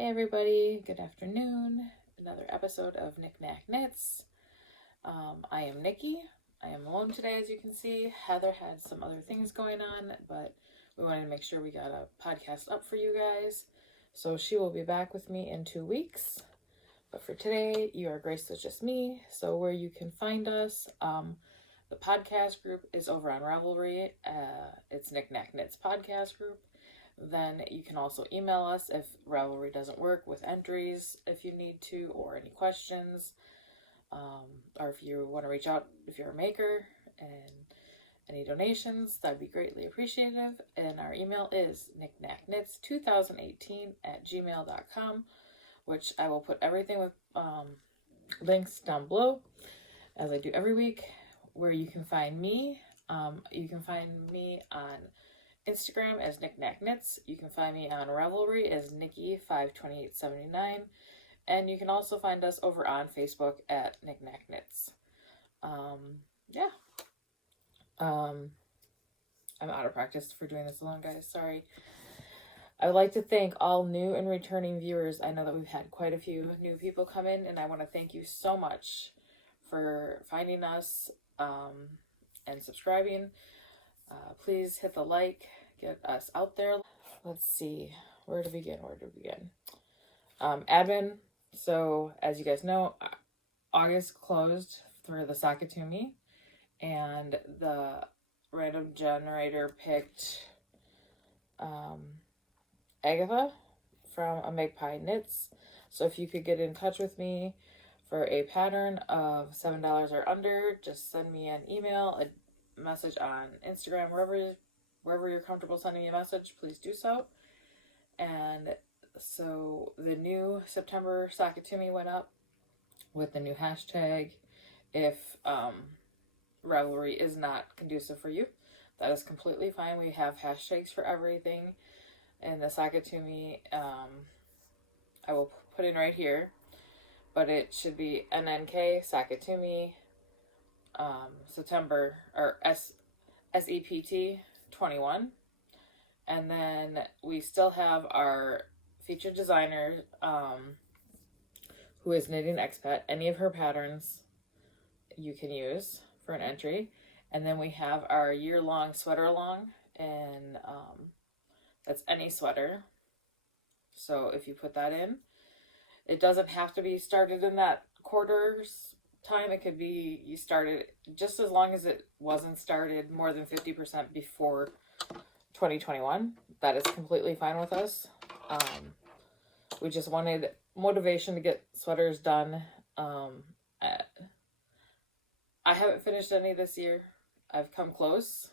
Hey everybody, good afternoon. Another episode of Knick-Knack Knits. I am Nikki. I am alone today, as you can see. Heather had some other things going on, but we wanted to make sure we got a podcast up for you guys. So she will be back with me in 2 weeks. But for today, you are graced with just me. So where you can find us, the podcast group is over on Ravelry. It's Knick-Knack Knits podcast group. Then you can also email us if Ravelry doesn't work with entries if you need to, or any questions, or if you want to reach out if you're a maker and any donations, that'd be greatly appreciated. And our email is Nicnacknits2018@gmail.com, which I will put everything with links down below as I do every week. Where you can find me, you can find me on Instagram as Nicnacknits. You can find me on Ravelry as Nikki52879. And you can also find us over on Facebook at Nicnacknits. I'm out of practice for doing this alone, guys. Sorry. I would like to thank all new and returning viewers. I know that we've had quite a few new people come in, and I want to thank you so much for finding us and subscribing. Please hit the like, get us out there. Let's see, where to begin? Admin. So, as you guys know, August closed for the Sakatumi, and the random generator picked Agatha from A Magpie Knits. So if you could get in touch with me for a pattern of $7 or under, just send me an email, a message on Instagram, wherever you're comfortable sending me a message, please do so. And so the new September Sakatumi went up with the new hashtag. If Ravelry is not conducive for you, that is completely fine. We have hashtags for everything. And the Sakatumi, I will put in right here, but it should be NNK Sakatumi September, or SEPT 21. And then we still have our featured designer who is Knitting Expat. Any of her patterns you can use for an entry. And then we have our year-long sweater along, and that's any sweater. So if you put that in, it doesn't have to be started in that quarter's time. It could be you started, just as long as it wasn't started more than 50% before 2021. That is completely fine with us. We just wanted motivation to get sweaters done. I haven't finished any this year. I've come close,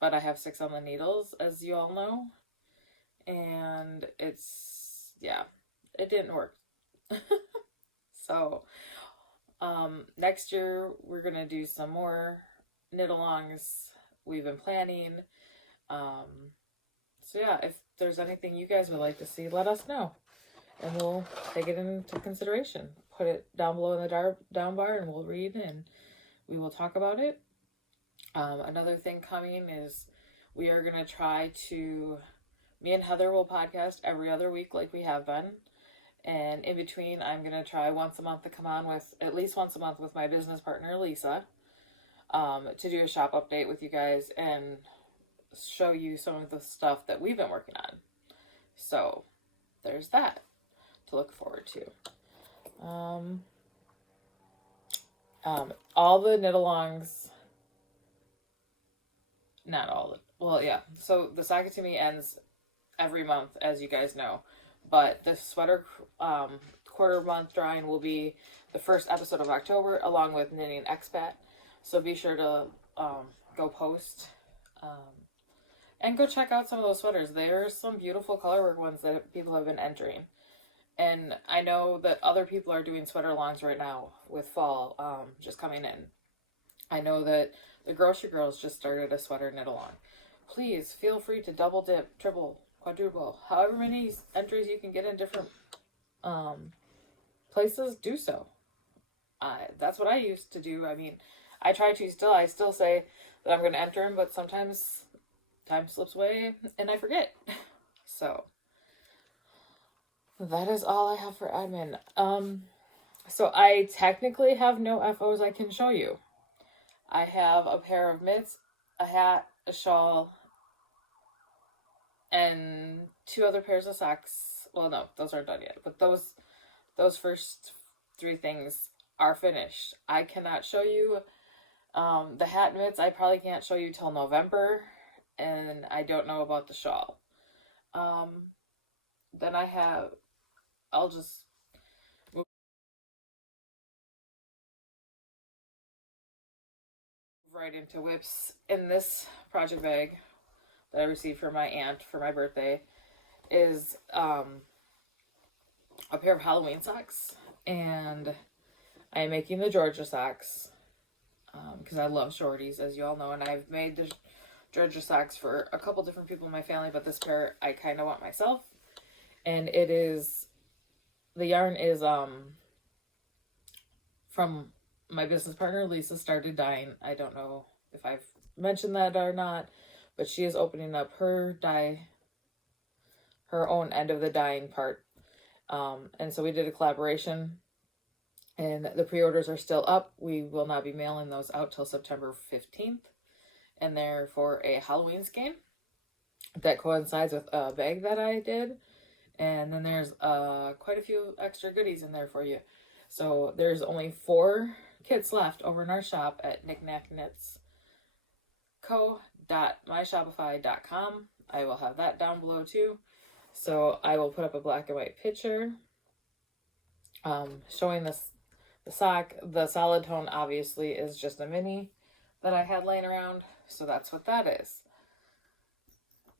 but I have 6 on the needles, as you all know. And it's, yeah, it didn't work. So, next year we're going to do some more knit-alongs. We've been planning. So yeah, if there's anything you guys would like to see, let us know. And we'll take it into consideration. Put it down below in the down bar, and we'll read and we will talk about it. Another thing coming is we are going to try to, me and Heather will podcast every other week like we have been. And in between, I'm going to try once a month to come on with, at least once a month with my business partner, Lisa, to do a shop update with you guys and show you some of the stuff that we've been working on. So there's that to look forward to. All the knit-alongs, not all, well, yeah. So the Sakatumi ends every month, as you guys know. But the sweater quarter month drawing will be the first episode of October, along with Knitting Expat. So be sure to go post and go check out some of those sweaters. There's some beautiful colorwork ones that people have been entering. And I know that other people are doing sweater longs right now with fall just coming in. I know that the Grocery Girls just started a sweater knit along. Please feel free to double dip, triple, quadruple, however many entries you can get in different places, do so. That's what I used to do. I mean, I try to still. I still say that I'm going to enter them, but sometimes time slips away and I forget. So, that is all I have for admin. So I technically have no FOs I can show you. I have a pair of mitts, a hat, a shawl, and 2 other pairs of socks. Well, no, those aren't done yet, but those first 3 things are finished. I cannot show you the hat and mitts. I probably can't show you till November, and I don't know about the shawl. Then I'll just move right into whips. In this project bag that I received from my aunt for my birthday is a pair of Halloween socks, and I am making the Georgia socks because I love shorties, as you all know, and I've made the Georgia socks for a couple different people in my family, but this pair I kind of want myself. And the yarn is from my business partner. Lisa started dyeing. I don't know if I've mentioned that or not, but she is opening up her own end of the dyeing part. And so we did a collaboration, and the pre-orders are still up. We will not be mailing those out till September 15th, and they're for a Halloween skein that coincides with a bag that I did. And then there's quite a few extra goodies in there for you. So there's only 4 kits left over in our shop at Nicnacknitsco.myshopify.com. I will have that down below too. So I will put up a black and white picture showing the sock. The solid tone obviously is just a mini that I had laying around. So that's what that is.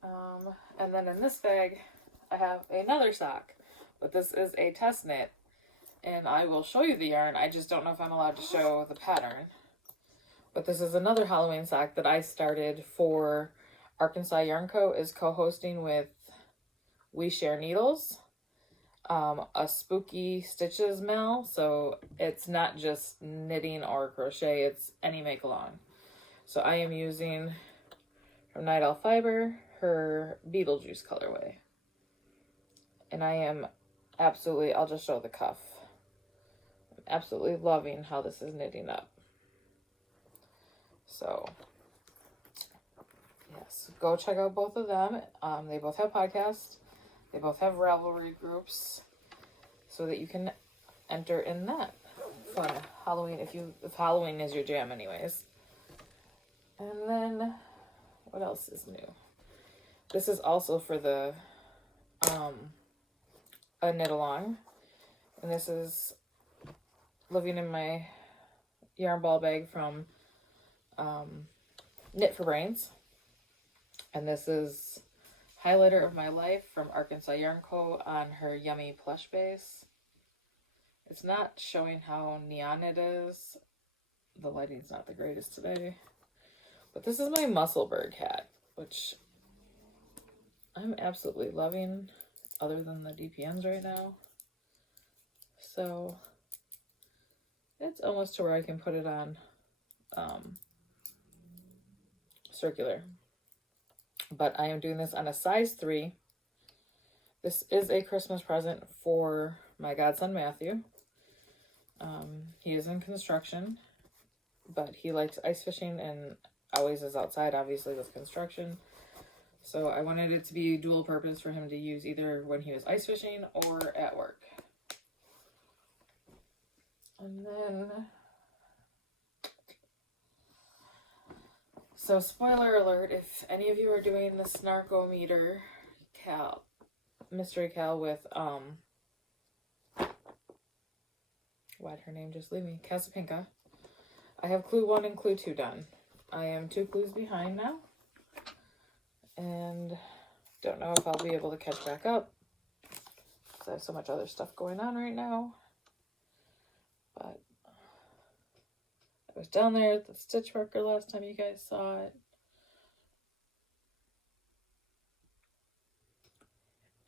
And then in this bag, I have another sock, but this is a test knit, and I will show you the yarn. I just don't know if I'm allowed to show the pattern. But this is another Halloween sock that I started for Arkansas Yarn Co. is co-hosting with We Share Needles, a spooky stitches mail. So it's not just knitting or crochet, it's any make along. So I am using from Night Owl Fiber her Beetlejuice colorway. And I am absolutely, I'll just show the cuff. I'm absolutely loving how this is knitting up. So, yes, go check out both of them. They both have podcasts. They both have Ravelry groups so that you can enter in that fun Halloween if Halloween is your jam anyways. And then, what else is new? This is also for the a knit along, and this is living in my yarn ball bag from Knit for Brains, and this is Highlighter of My Life from Arkansas Yarn Co. on her Yummy plush base. It's not showing how neon it is. The lighting's not the greatest today, but this is my Musselburgh hat, which I'm absolutely loving, other than the DPNs right now. So it's almost to where I can put it on circular. But I am doing this on a size 3. This is a Christmas present for my godson Matthew. He is in construction, but he likes ice fishing and always is outside, obviously, with construction. So I wanted it to be dual purpose for him to use either when he was ice fishing or at work. And then, so spoiler alert, if any of you are doing the Snarkometer mystery cal with, why'd her name just leave me? Casapinka. I have clue 1 and clue 2 done. I am 2 clues behind now. And don't know if I'll be able to catch back up because I have so much other stuff going on right now. But I was down there at the stitch marker last time you guys saw it.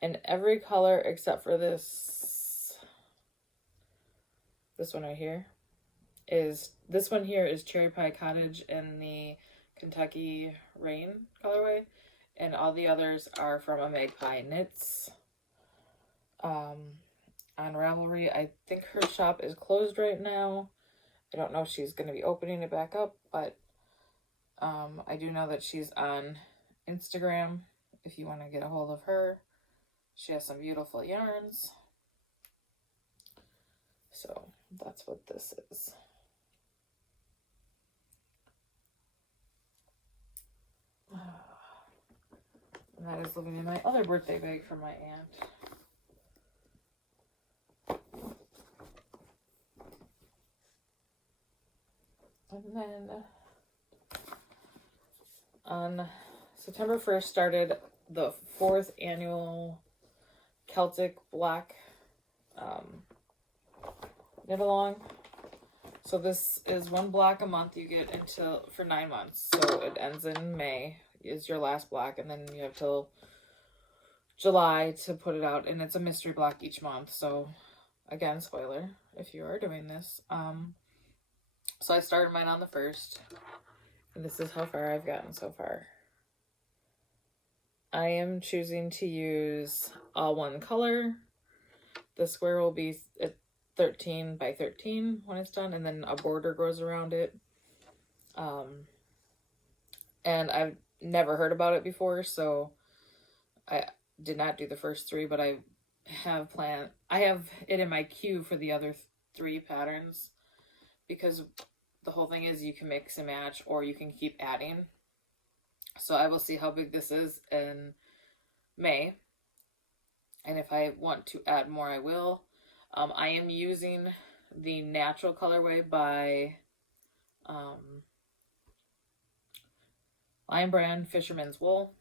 And every color except for this one right here this one here is Cherry Pie Cottage in the Kentucky Rain colorway. And all the others are from a Magpie Knits on Ravelry. I think her shop is closed right now. I don't know if she's going to be opening it back up, but I do know that she's on Instagram if you want to get a hold of her. She has some beautiful yarns. So that's what this is. And that is living in my other birthday bag from my aunt. And then on September 1st started the 4th annual Celtic Black knit along. So this is one block a month you get until for 9 months. So it ends in May is your last block, and then you have till July to put it out, and it's a mystery block each month. So again, spoiler if you are doing this. So I started mine on the 1st, and this is how far I've gotten so far. I am choosing to use all one color. The square will be 13 by 13 when it's done, and then a border goes around it. And I've never heard about it before, so I did not do the first 3, but I have it in my queue for the other 3 patterns, because the whole thing is you can mix and match, or you can keep adding. So I will see how big this is in May, and if I want to add more, I will. I am using the natural colorway by Lion Brand Fisherman's Wool.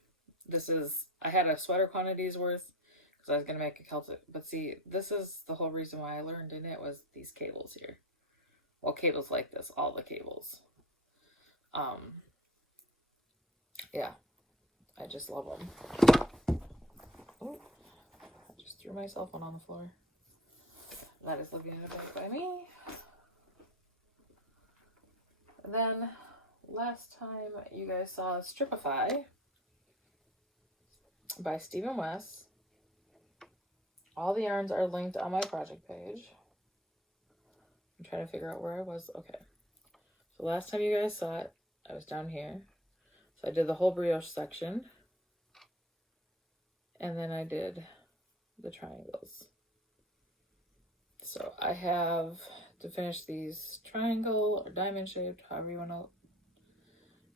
I had a sweater quantities worth because I was going to make a Celtic. But see, this is the whole reason why I learned in it, was these cables here. Well, cables like this, all the cables. Yeah, I just love them. Oh, I just threw my cell phone on the floor. That is looking at it back by me. And then last time you guys saw Stripify by Stephen West. All the yarns are linked on my project page. I'm trying to figure out where I was. Okay. So last time you guys saw it, I was down here. So I did the whole brioche section. And then I did the triangles. So I have to finish these triangle or diamond shaped, however you want to.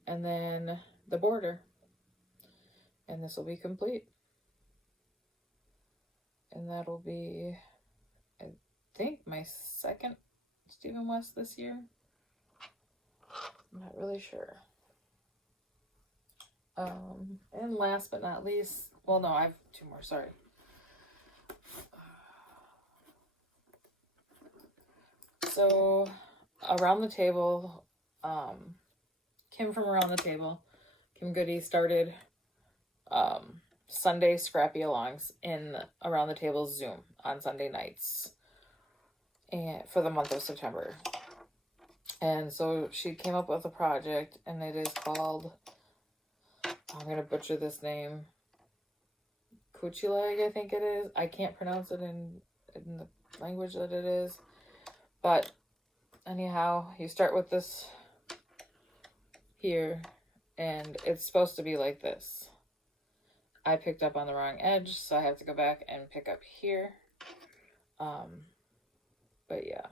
And then the border. And this will be complete. And that'll be, I think, my second Stephen West this year. I'm not really sure. And last but not least, well, no, I have 2 more, sorry. So, Around the Table, Kim from Around the Table, Kim Goody, started Sunday Scrappy Alongs in Around the Table Zoom on Sunday nights and for the month of September. And so she came up with a project, and it is called, I'm going to butcher this name, Kuchileg, I think it is. I can't pronounce it in the language that it is. But anyhow, you start with this here, and it's supposed to be like this. I picked up on the wrong edge, so I have to go back and pick up here. But yeah.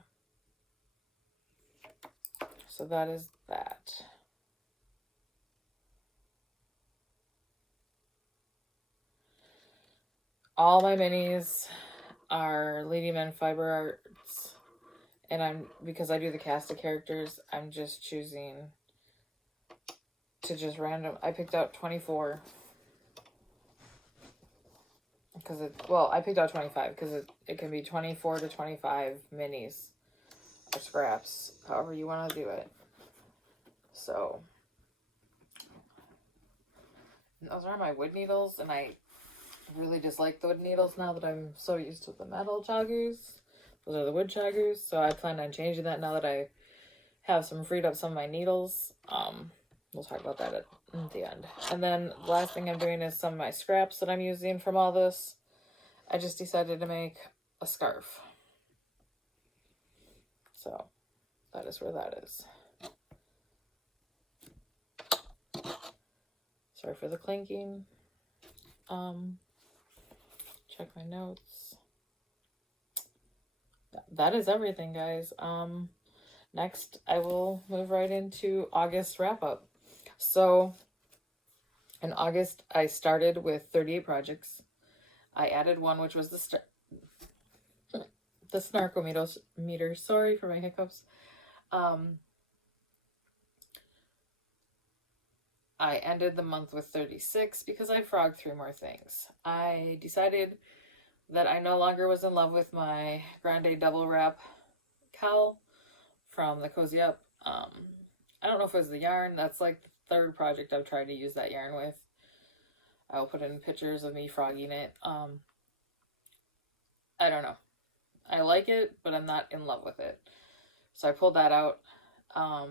So that is that. All my minis are Lady Men Fiber Arts, and because I do the cast of characters, I'm just choosing to just random. I picked out 24 because I picked out 25 because it can be 24 to 25 minis or scraps, however you want to do it. So those are my wood needles, and I really dislike the wood needles now that I'm so used to the metal joggers. Those are the wood joggers, so I plan on changing that now that I have freed up some of my needles. We'll talk about that at the end. And then the last thing I'm doing is some of my scraps that I'm using from all this. I just decided to make a scarf. So that is where that is. Sorry for the clanking. Check my notes. That is everything, guys. Next, I will move right into August wrap-up. So, in August, I started with 38 projects. I added one, which was the snarkometer. Sorry for my hiccups. I ended the month with 36 because I frogged 3 more things. I decided that I no longer was in love with my Grande Double Wrap cowl from the Cozy Up. I don't know if it was the yarn. That's like the 3rd project I've tried to use that yarn with. I'll put in pictures of me frogging it. I don't know. I like it, but I'm not in love with it. So I pulled that out. I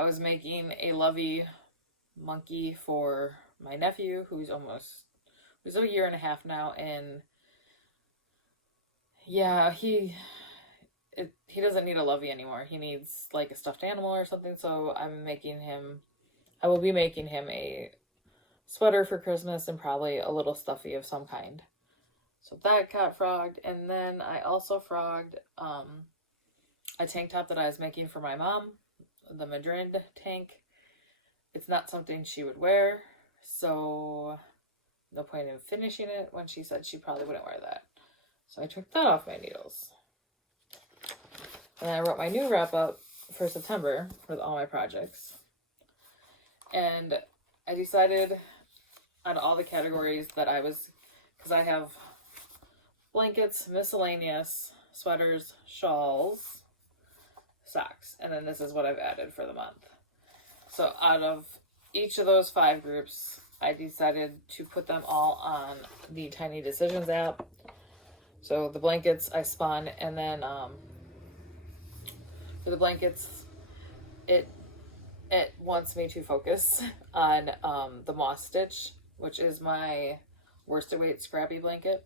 was making a lovey monkey for my nephew, who's a year and a half now, and yeah, he doesn't need a lovey anymore. He needs like a stuffed animal or something, so I will be making him a sweater for Christmas and probably a little stuffy of some kind. So that got frogged, and then I also frogged a tank top that I was making for my mom, the Madrid tank. It's not something she would wear, so no point in finishing it when she said she probably wouldn't wear that. So I took that off my needles. And I wrote my new wrap-up for September with all my projects. And I decided on all the categories that because I have blankets, miscellaneous, sweaters, shawls, socks, and then this is what I've added for the month. So out of each of those 5 groups, I decided to put them all on the Tiny Decisions app. So the blankets I spun, and then for the blankets, it wants me to focus on the moss stitch, which is my worsted weight scrappy blanket.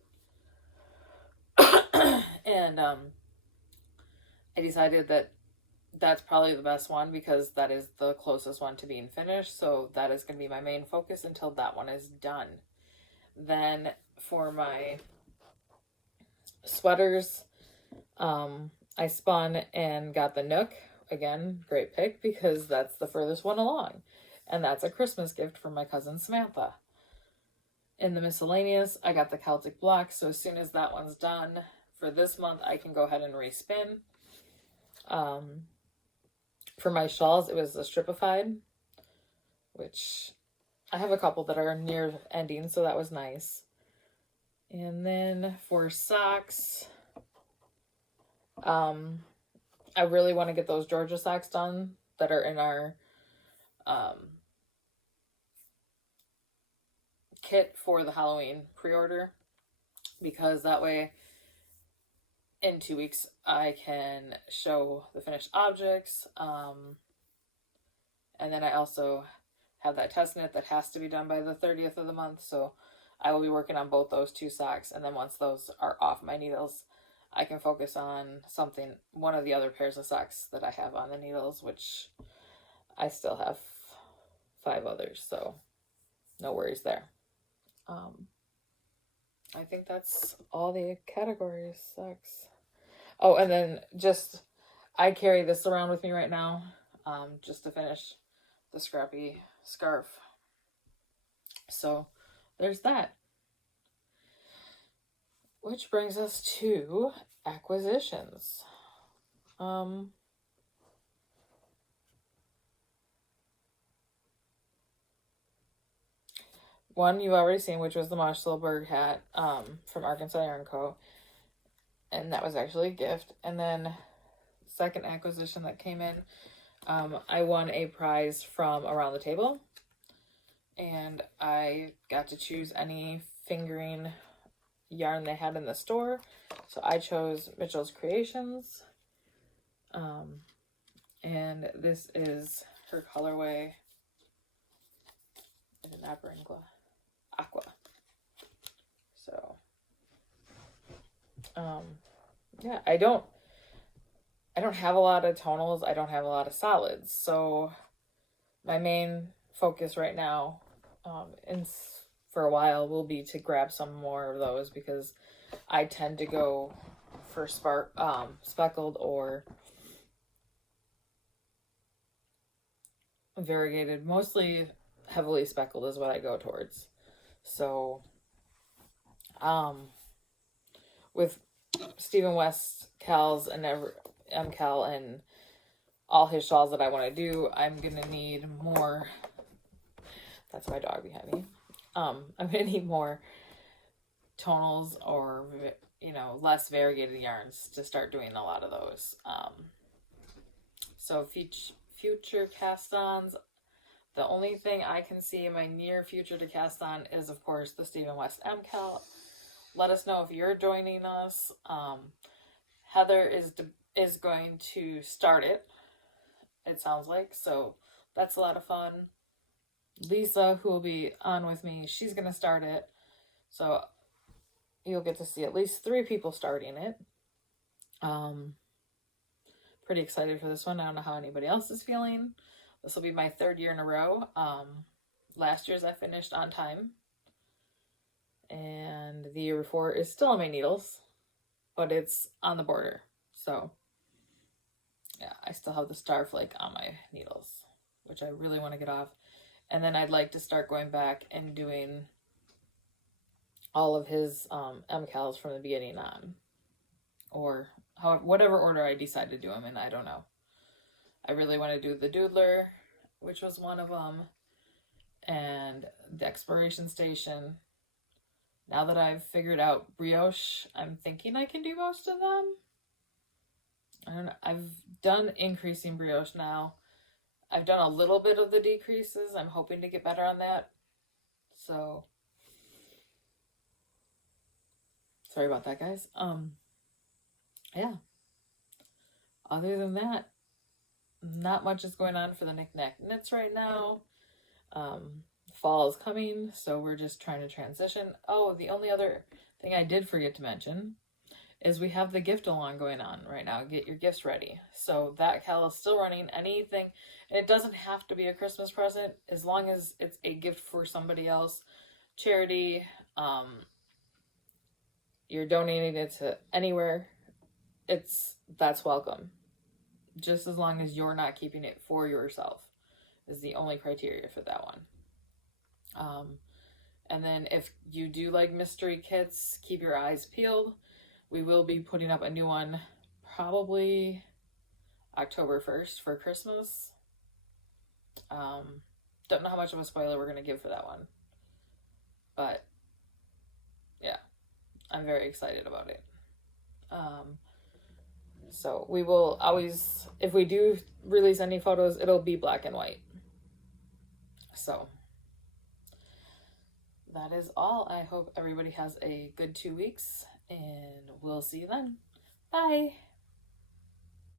And I decided that that's probably the best one because that is the closest one to being finished. So that is going to be my main focus until that one is done. Then for my sweaters, I spun and got the Nook. Again, great pick because that's the furthest one along. And that's a Christmas gift from my cousin Samantha. In the miscellaneous, I got the Celtic block. So as soon as that one's done for this month, I can go ahead and respin. For my shawls, it was the Stripified, which I have a couple that are near ending, so that was nice. And then for socks, I really want to get those Georgia socks done that are in our kit for the Halloween pre-order, because that way in 2 weeks I can show the finished objects, and then I also have that test knit that has to be done by the 30th of the month, so I will be working on both those 2 socks, and then once those are off my needles, I can focus on one of the other pairs of socks that I have on the needles, which I still have 5 others, so no worries there. I think that's all the categories. Socks. Oh, and then I carry this around with me right now, just to finish the scrappy scarf. So there's that. Which brings us to acquisitions. One you've already seen, which was the Marshallberg hat from Arkansas Yarn Co. And that was actually a gift. And then second acquisition that came in, I won a prize from Around the Table. And I got to choose any fingering yarn they had in the store. So I chose Mitchell's Creations. And this is her colorway. I did not bring aqua. So Yeah, I don't have a lot of tonals. I don't have a lot of solids. So my main focus right now, and for a while, will be to grab some more of those, because I tend to go for speckled or variegated. Mostly heavily speckled is what I go towards. So, with Stephen West cals and MCal and all his shawls that I want to do, I'm gonna need more. That's my dog behind me. I'm gonna need more tonals, or less variegated yarns to start doing a lot of those. So future cast-ons. The only thing I can see in my near future to cast on is, of course, the Stephen West MCal. Let us know if you're joining us. Heather is going to start it, it sounds like, so that's a lot of fun. Lisa, who will be on with me, she's going to start it, so you'll get to see at least 3 people starting it. Pretty excited for this one. I don't know how anybody else is feeling. This will be my 3rd year in a row. Last year's I finished on time, and the year before is still on my needles, but it's on the border. So yeah, I still have the star flake on my needles, which I really want to get off. And then I'd like to start going back and doing all of his MCals from the beginning on, or whatever order I decide to do them in. I don't know. I really want to do the Doodler, which was one of them, and the Exploration Station. Now that I've figured out brioche, I'm thinking I can do most of them. I don't know. I've done increasing brioche now. I've done a little bit of the decreases. I'm hoping to get better on that. So, sorry about that, guys. Yeah. Other than that, not much is going on for the Knickknack Knits right now. Fall is coming, so we're just trying to transition. Oh, the only other thing I did forget to mention is we have the gift along going on right now. Get your gifts ready. So that cal is still running. Anything, it doesn't have to be a Christmas present, as long as it's a gift for somebody else, charity, you're donating it to anywhere, that's welcome. Just as long as you're not keeping it for yourself is the only criteria for that one. And then if you do like mystery kits, keep your eyes peeled. We will be putting up a new one probably October 1st for Christmas. Don't know how much of a spoiler we're going to give for that one. But yeah, I'm very excited about it. So we will always, if we do release any photos, it'll be black and white. So that is all. I hope everybody has a good 2 weeks, and we'll see you then. Bye.